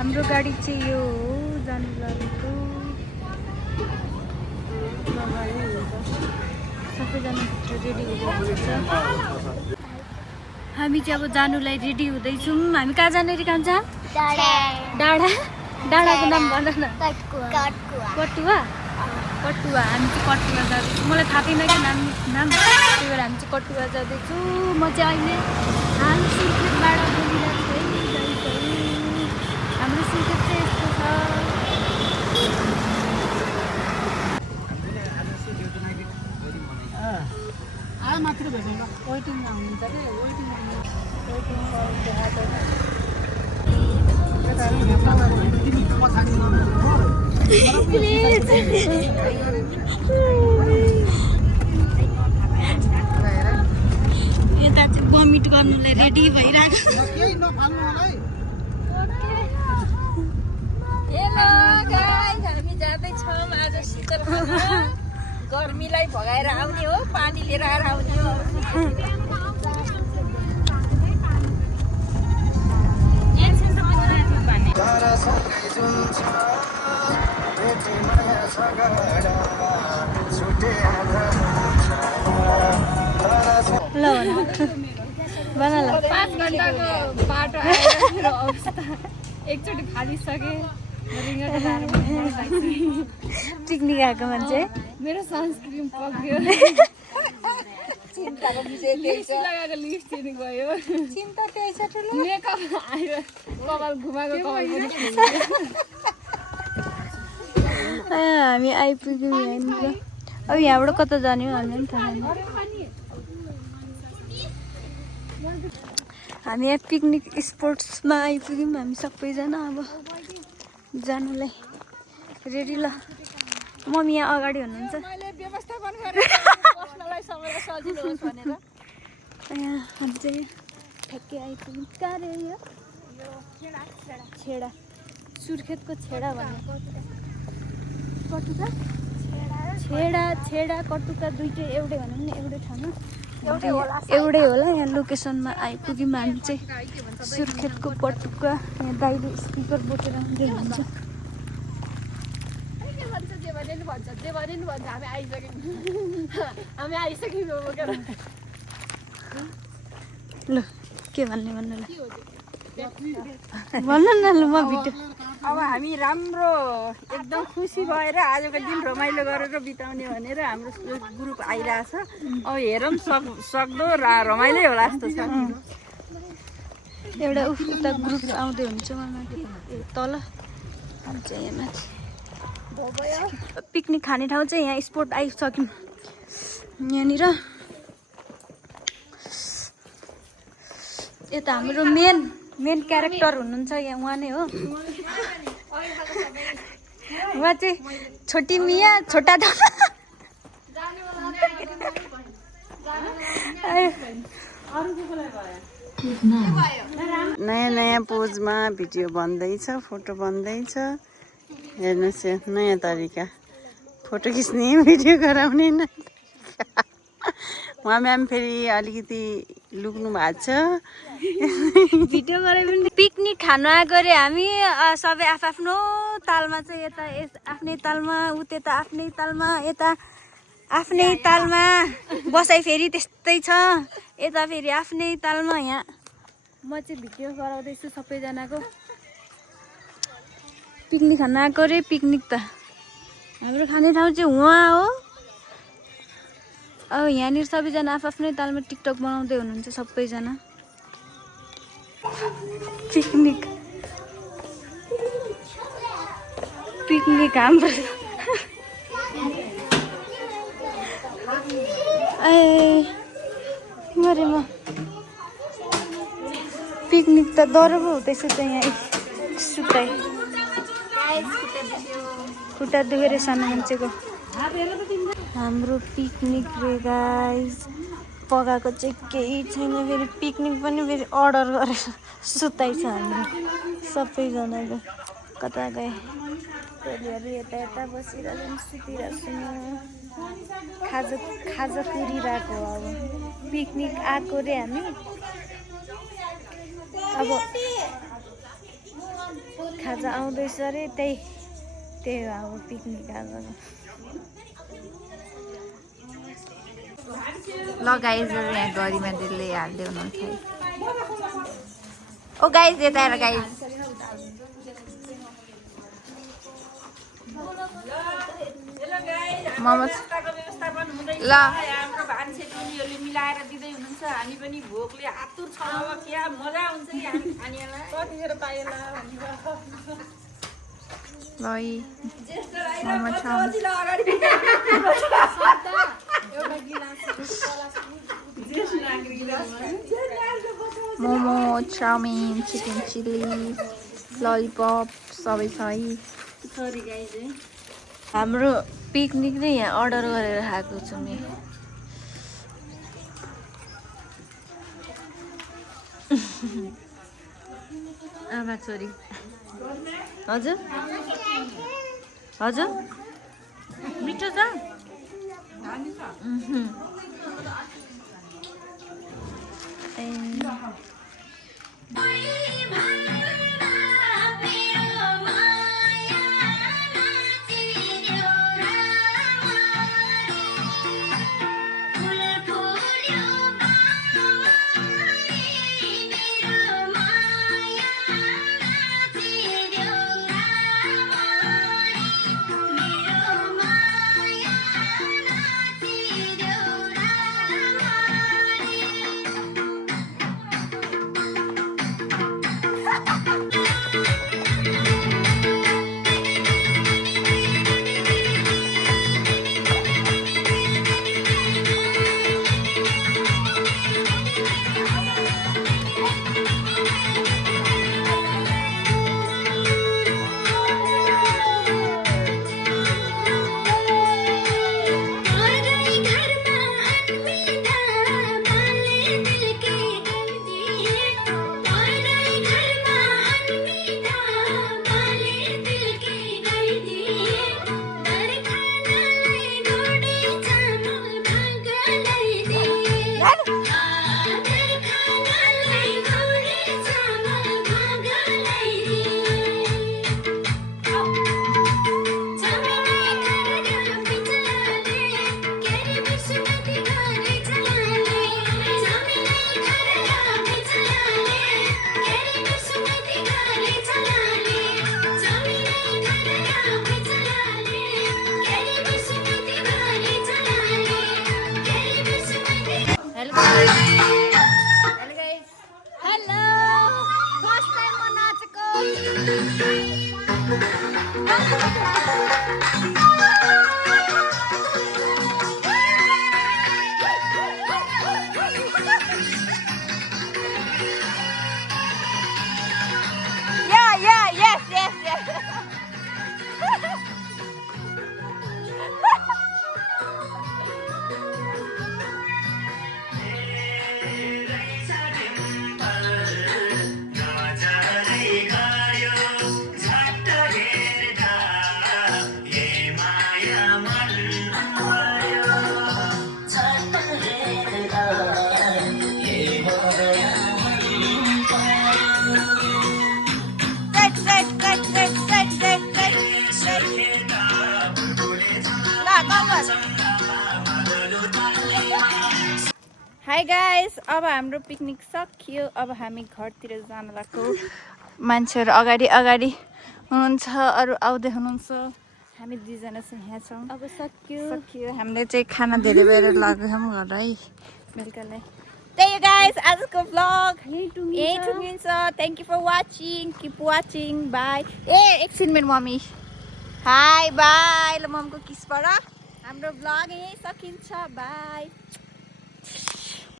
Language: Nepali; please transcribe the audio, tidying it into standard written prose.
हाम्रो गाडी चाहिँ यो जानु लागेको सबैजना रेडी हुँदैछ। हामी चाहिँ अब जानुलाई रेडी हुँदैछौँ। हामी कहाँ जाने रे कान्छा? डाँडा। डाँडाको नाम भन न। कटुवा। कटुवा। हामी चाहिँ कटुवा जाँदैछौँ। मलाई थाहा थिएन कि नाम त्यही भएर हामी चाहिँ कटुवा जाँदैछौँ। म चाहिँ अहिले हाल सुर्खेतबाट बोलिरहेको छु है। हाम्रो सुर्खेत चाहिँ यस्तो छ। मात्र भेटेन वेटिङमा हुनुहुन्छ कि यता चाहिँ भमिट गर्नुलाई रेडी भइरहेको। हेलो गाइस, हामी जाँदैछौँ आज शीतल खान। गर्मीलाई भगाएर आउने हो, पानी लिएर आउने हो। ल भन ल। 5 घन्टाको बाटो आएर मेरो अवस्था एकचोटि फालिसके। पिकनिक आएको मान्छे मेरो सनस्क्रिन पग्यो। चिन्ताको विषय त्यही छ। लगाएको लिपस्टिक गयो। चिन्ता त्यही छ ठुलो। मेकअप आयो, कपाल घुमाएको कपाल पनि हामी आइपुग्यौँ यहाँनिर। अब यहाँबाट कता जाने हो हामीलाई पनि थाहा छैन। हामी यहाँ पिकनिक स्पोट्समा आइपुग्यौँ हामी सबैजना। अब जानुलाई रेडी। ल मम्मी यहाँ अगाडि हुनुहुन्छ। मैले व्यवस्थापन गरेँ बस्नलाई सबैलाई सजिलो होस् भनेर। यहाँ हामी चाहिँ ठ्याक्कै आइपुग्यौँ। कहाँ रे यो? छेडा। सुर्खेतको छेडा भन्ने कटुका। छेडा कटुका दुइटै एउटै भनौँ न, एउटै ठाउँमा एउटै होला। यहाँ लोकेसनमा आइपुग्यौँ हामी चाहिँ सुर्खेतको कटुका। यहाँ दाइले स्पिकर बोकेर आउँदै हुन्छ। जे भने नि भन्छ हामी आइसक्यौँ बोकेर। ल के भन्ने भन्नु ल भन्नु न ल। म भिडियो अब हामी राम्रो एकदम खुसी भएर आजको दिन रमाइलो गरेर बिताउने भनेर हाम्रो ग्रुप आइरहेछ। अब हेरौँ सक्दो रमाइलै होला जस्तो छ। एउटा उता ग्रुप आउँदै हुन्छ माथि तल। हामी चाहिँ यहाँ माथि पिकनिक खाने ठाउँ चाहिँ यहाँ स्पोट आइसक्यौँ। यहाँनिर यता हाम्रो मेन क्यारेक्टर हुनुहुन्छ यहाँ उहाँ नै हो। उहाँ चाहिँ छोटी मिया छोटा दादा। नयाँ पोजमा भिडियो बन्दैछ, फोटो बन्दैछ। हेर्नुहोस् यो नयाँ तरिका फोटो खिच्ने भिडियो गराउने। उहाँ म्याम फेरि अलिकति लुक्नु भएको छ। भिडियो गरे पनि पिकनिक खानु आएको रे हामी सबै आफ्नो तालमा चाहिँ। यता आफ्नै तालमा, उता आफ्नै तालमा, यता आफ्नै तालमा बसाइ फेरि त्यस्तै छ। यता फेरि आफ्नै तालमा। यहाँ म चाहिँ भिडियो गराउँदैछु सबैजनाको। पिकनिक खान आएको रे। पिकनिक त हाम्रो खाने ठाउँ चाहिँ उहाँ हो। अब यहाँनिर सबैजना आफ्नै तालमा टिकटक बनाउँदै हुनुहुन्छ सबैजना। पिकनिक हाम्रो मरे म। पिकनिक त डर पो हुँदैछ त यहाँ सुताइ। खुट्टा दुखेर सानो मान्छेको। हाम्रो पिकनिक रे गाइस। पकाएको चाहिँ केही छैन। फेरि पिकनिक पनि फेरि अर्डर गरेर सुताइ छ हाम्रो सबैजनाको। कता गए टोलीहरू यता यता बसिरहेको सुतिरहेको खाजा कुरिरहेको हो। अब पिकनिक आएको रे हामी। अब खाजा आउँदैछ अरे त्यही हो अब पिकनिक आजको। ल गाइजहरू यहाँ गरिमा दिदीले हाल्दै हुनुहुन्छ है। ओ गाइज यता आएर गाइज मोमो ल हाम्रो भान्से टोलीहरूले मिलाएर दिँदै हुनुहुन्छ। हामी पनि भोकले आतुर छौँ। अब क्या मजा आउँछ कि हामी खानेलाई कतिखेर पाएला ल मोमो छ momo chowmein chicken chilli lollipop सबै छ है। हाम्रो पिकनिक नै यहाँ अर्डर गरेर खाएको छु म। आमा छोरी हजुर हजुर मिठो छ हाई गाइस, अब हाम्रो पिकनिक सकियो। अब हामी घरतिर जान लाग्छौँ। मान्छेहरू अगाडि अगाडि हुनुहुन्छ, अरू आउँदै हुनुहुन्छ। हामी दुईजना चाहिँ यहाँ छौँ। अब सकियो हामीले चाहिँ खाना धेरै बेर लाग्छौँ घर है बेलुकालाई। त्यही हो गाइस, आजको भ्लग यही टुङ्गिन्छ। Thank you for watching, keep watching, bye. एकछिन मेरो मम्मी हाई बाई ल मम्मीको किसबाट हाम्रो भ्लग यही सकिन्छ। बाई।